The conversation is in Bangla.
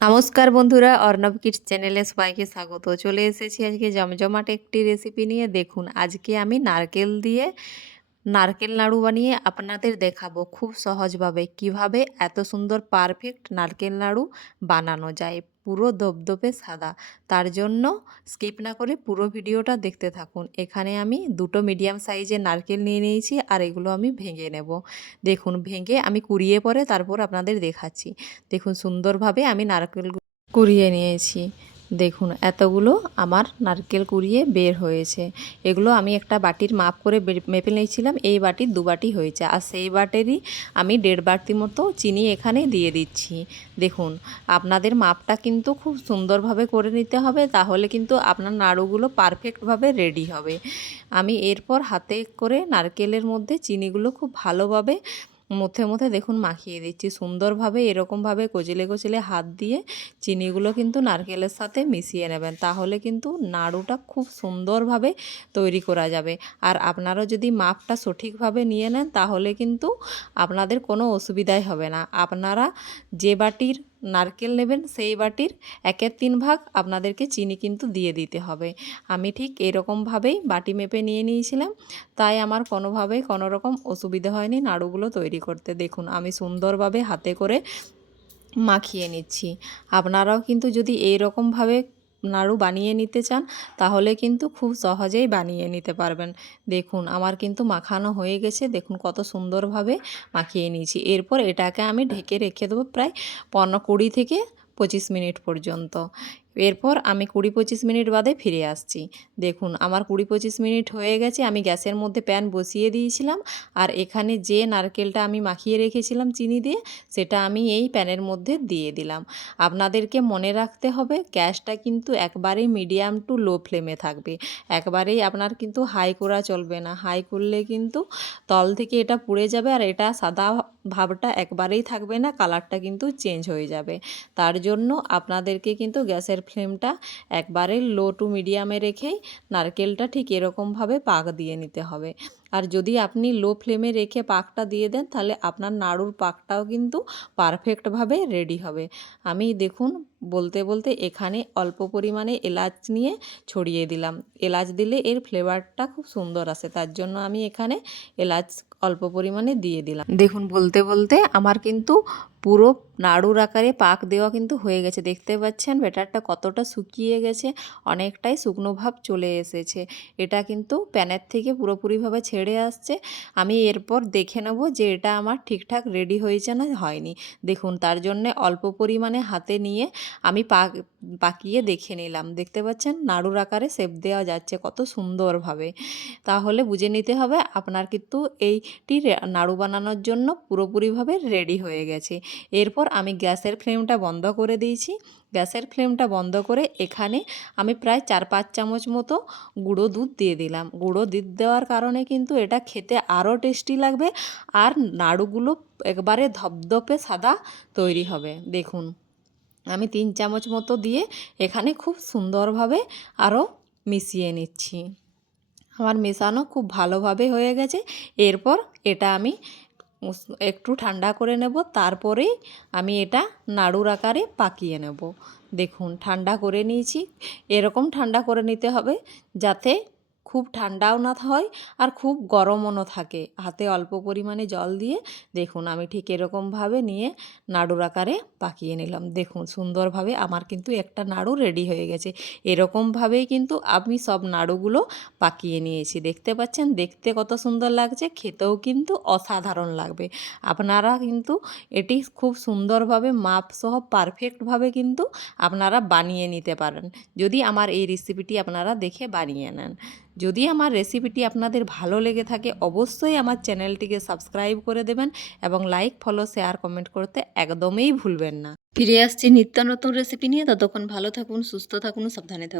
নমস্কার বন্ধুরা, অর্ণব কিডস চ্যানেলে সবাইকে স্বাগত। চলে এসেছি আজকে জমজমাট একটি রেসিপি নিয়ে। দেখুন, আজকে আমি নারকেল দিয়ে নারকেল নাড়ু বানিয়ে আপনাদের দেখাবো খুব সহজভাবে কীভাবে এত সুন্দর পারফেক্ট নারকেল নাড়ু বানানো যায়। পুরো দপদপে সাদা। তার জন্য স্কিপ না করে পুরো ভিডিওটা দেখতে থাকুন। এখানে আমি দুটো মিডিয়াম সাইজের নারকেল নিয়ে নিয়েছি আর এগুলো আমি ভেঙে নেব। দেখুন, ভেঙে আমি কুড়িয়ে পরে তারপর আপনাদের দেখাচ্ছি। দেখুন, সুন্দরভাবে আমি নারকেল কুড়িয়ে নিয়েছি। দেখুন, এতগুলো আমার নারকেল কুড়িয়ে বের হয়েছে। এগুলো আমি একটা বাটির মাপ করে মেপে নিয়েছিলাম, এই বাটির দু বাটি হয়েছে। আর সেই বাটেরই আমি দেড় বাটি মতো চিনি এখানে দিয়ে দিচ্ছি। দেখুন, আপনাদের মাপটা কিন্তু খুব সুন্দরভাবে করে নিতে হবে, তাহলে কিন্তু আপনার নাড়ুগুলো পারফেক্টভাবে রেডি হবে। আমি এরপর হাতে করে নারকেলের মধ্যে চিনিগুলো খুব ভালোভাবে মুথে মুথে দেখুন মাখিয়ে দিচ্ছি। সুন্দরভাবে এরকমভাবে কচলে কচলে হাত দিয়ে চিনিগুলো কিন্তু নারকেলের সাথে মিশিয়ে নেবেন। তাহলে কিন্তু নাড়ুটা খুব সুন্দরভাবে তৈরি করা যাবে। আর আপনারা যদি মাপটা সঠিকভাবে নিয়ে নেন, তাহলে কিন্তু আপনাদের কোনো অসুবিধাই হবে না। আপনারা যে বাটির নারকেল নেবেন, সেই বাটির একের তিন ভাগ আপনাদেরকে চিনি কিন্তু দিয়ে দিতে হবে। আমি ঠিক এরকমভাবেই বাটি মেপে নিয়ে নিয়েছিলাম, তাই আমার কোনোভাবেই কোনো রকম অসুবিধা হয়নি নাড়ুগুলো তৈরি করতে। দেখুন, আমি সুন্দরভাবে হাতে করে মাখিয়ে নিচ্ছি। আপনারাও কিন্তু যদি এই রকমভাবে নাড়ু বানিয়ে নিতে চান, তাহলে কিন্তু খুব সহজেই বানিয়ে নিতে পারবেন। দেখুন, আমার কিন্তু মাখানো হয়ে গেছে। দেখুন, কত সুন্দরভাবে মাখিয়ে নিয়েছি। এরপর এটাকে আমি ঢেকে রেখে দেবো প্রায় পনেরো কুড়ি থেকে পঁচিশ মিনিট পর্যন্ত। এরপর আমি কুড়ি পঁচিশ মিনিট বাদে ফিরে আসছি। দেখুন, আমার কুড়ি পঁচিশ মিনিট হয়ে গেছে, আমি গ্যাসের মধ্যে প্যান বসিয়ে দিয়েছিলাম আর এখানে যে নারকেলটা আমি মাখিয়ে রেখেছিলাম চিনি দিয়ে, সেটা আমি এই প্যানের মধ্যে দিয়ে দিলাম। আপনাদেরকে মনে রাখতে হবে, গ্যাসটা কিন্তু একবারেই মিডিয়াম টু লো ফ্লেমে থাকবে। একবারেই আপনার কিন্তু হাই করা চলবে না। হাই করলে কিন্তু তল থেকে এটা পুড়ে যাবে আর এটা সাদা ভাবটা একবারেই থাকবে না, কালারটা কিন্তু চেঞ্জ হয়ে যাবে। তার জন্য আপনাদেরকে কিন্তু গ্যাসের ফ্লেমটা একবারে লো টু মিডিয়ামে রেখেই নারকেলটা ঠিক এরকমভাবে পাক দিয়ে নিতে হবে। আর যদি আপনি লো ফ্লেমে রেখে পাকটা দিয়ে দেন, তাহলে আপনার নাড়ুর পাকটাও কিন্তু পারফেক্টভাবে রেডি হবে। আমি দেখুন, বলতে বলতে এখানে অল্প পরিমাণে এলাচ নিয়ে ছড়িয়ে দিলাম। এলাচ দিলে এর ফ্লেভারটা খুব সুন্দর আসে, তার জন্য আমি এখানে এলাচ অল্প পরিমাণে দিয়ে দিলাম। দেখুন, বলতে বলতে আমার কিন্তু পুরো নাড়ুর আকারে পাক দেওয়া কিন্তু হয়ে গেছে। দেখতে পাচ্ছেন, ব্যাটারটা কতটা শুকিয়ে গেছে, অনেকটাই শুকনো ভাব চলে এসেছে। এটা কিন্তু প্যানের থেকে পুরোপুরিভাবে ছেড়ে আসছে। আমি এরপর দেখে নেব যে এটা আমার ঠিকঠাক রেডি হয়েছে না হয়নি। দেখুন, তার জন্য অল্প পরিমাণে হাতে নিয়ে আমি পাক পাকিয়ে দেখে নিলাম। দেখতে পাচ্ছেন? নাড়ুর আকারে সেপ দেওয়া যাচ্ছে কত সুন্দরভাবে। তাহলে বুঝে নিতে হবে, আপনার কিন্তু এইটি নাড়ু বানানোর জন্য পুরোপুরিভাবে রেডি হয়ে গেছে। এরপর আমি গ্যাসের ফ্লেমটা বন্ধ করে দিয়েছি। গ্যাসের ফ্লেমটা বন্ধ করে এখানে আমি প্রায় চার পাঁচ চামচ মতো গুঁড়ো দুধ দিয়ে দিলাম। গুঁড়ো দুধ দেওয়ার কারণে কিন্তু এটা খেতে আরও টেস্টি লাগবে আর নাড়ুগুলো একবারে ধপধপে সাদা তৈরি হবে। দেখুন, আমি তিন চামচ মতো দিয়ে এখানে খুব সুন্দরভাবে আরও মিশিয়ে নিচ্ছি। আমার মেশানো খুব ভালোভাবে হয়ে গেছে। এরপর এটা আমি একটু ঠান্ডা করে নেব তারপরেই আমি এটা নাড়ুর আকারে পাকিয়ে নেব। দেখুন, ঠান্ডা করে নিয়েছি। এরকম ঠান্ডা করে নিতে হবে যাতে খুব ঠান্ডাও না হয় আর খুব গরমও না থাকে। হাতে অল্প পরিমাণে জল দিয়ে দেখুন আমি ঠিক এরকমভাবে নিয়ে নাড়ুর আকারে পাকিয়ে নিলাম। দেখুন সুন্দরভাবে আমার কিন্তু একটা নাড়ু রেডি হয়ে গেছে। এরকমভাবেই কিন্তু আমি সব নাড়ুগুলো পাকিয়ে নিয়েছি। দেখতে পাচ্ছেন? দেখতে কত সুন্দর লাগছে। খেতেও কিন্তু অসাধারণ লাগবে। আপনারা কিন্তু এটি খুব সুন্দরভাবে মাপসহ পারফেক্টভাবে কিন্তু আপনারা বানিয়ে নিতে পারেন। যদি আমার এই রেসিপিটি আপনারা দেখে বানিয়ে নেন। যদি আমার রেসিপিটি আপনাদের ভালো লেগে থাকে, অবশ্যই আমার চ্যানেলটিকে সাবস্ক্রাইব করে দেবেন এবং লাইক ফলো শেয়ার কমেন্ট করতে একদমই ভুলবেন না। ফিরে আসছি নিত্য নতুন রেসিপি নিয়ে। ততক্ষণ ভালো থাকুন, সুস্থ থাকুন, সাবধানে থাকুন।